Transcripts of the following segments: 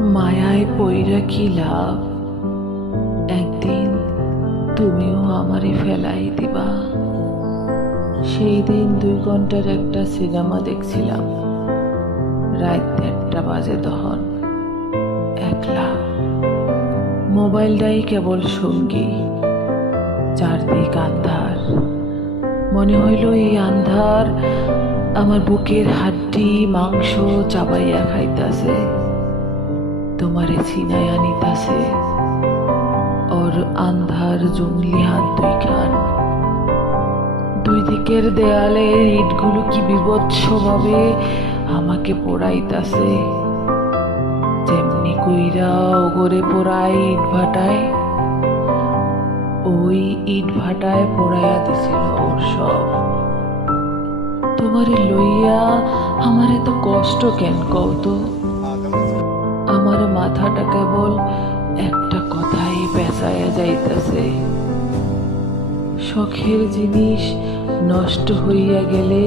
মায়ায় পইরা কি লাভ, একদিন তুমিও আমারে ফেলাই দিবা। সেই দিন 2 ঘন্টার একটা সিনেমা দেখছিলাম, রাত 1টা বাজে তখন। একলা, মোবাইলটাই কেবল সঙ্গী, চারদিক আন্ধার। মনে হইল এই আন্ধার আমার বুকের হাড্ডি মাংস চাবাইয়া খাইতাছে, তোমারে ছিনাইয়া নিতাছে ওর আন্ধার জঙ্গলি হাত দুইখান। দুই দিকের দেয়ালের ইটগুলো কি বিভৎসভাবে আমাকে পোড়াইতাছে, যেমনি কইরা ওগরে পোড়ায় ইট ভাটায়, ওই ইট ভাটায় পোড়াইয়া দিছিল ওর সব। তোমারে লইয়া আমার এত কষ্ট কেন কও তো? আমার মাথাটা কেবল একটা কথাই পেঁচাইয়া যাইতাছে, শখের জিনিস নষ্ট হইয়া গেলে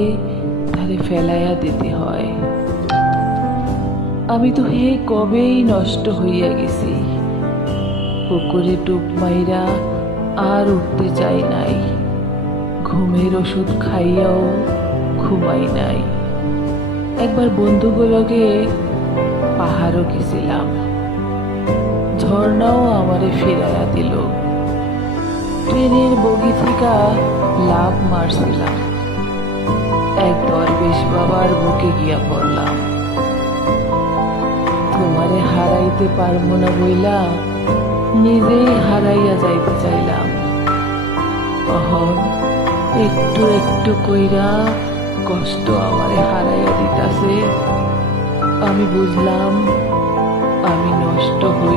তারে ফেলাইয়া দিতে হয়। আমি তো হে কবেই নষ্ট হইয়া গেছি, পুকুরে ডুব মাইরা আর উঠতে চাই নাই, ঘুমের ওষুধ খাইয়াও ঘুমাই নাই। একবার বন্ধুগুলোকে পাহাড়ও গেছিলাম, ঝর্ণাও আমারে ফিরাইয়া দিল। ট্রেনের বগি থেকে লাভ মারছিলাম, এক দরবেশ বাবার বুকে গিয়া পড়লাম। তোমারে হারাইতে পারবো না বইলা নিজেই হারাইয়া যাইতে চাইলাম। অহন একটু একটু কইরা কষ্ট আমারে হারাইয়া দিতাছে। আমি বুঝলাম আমি নষ্ট হই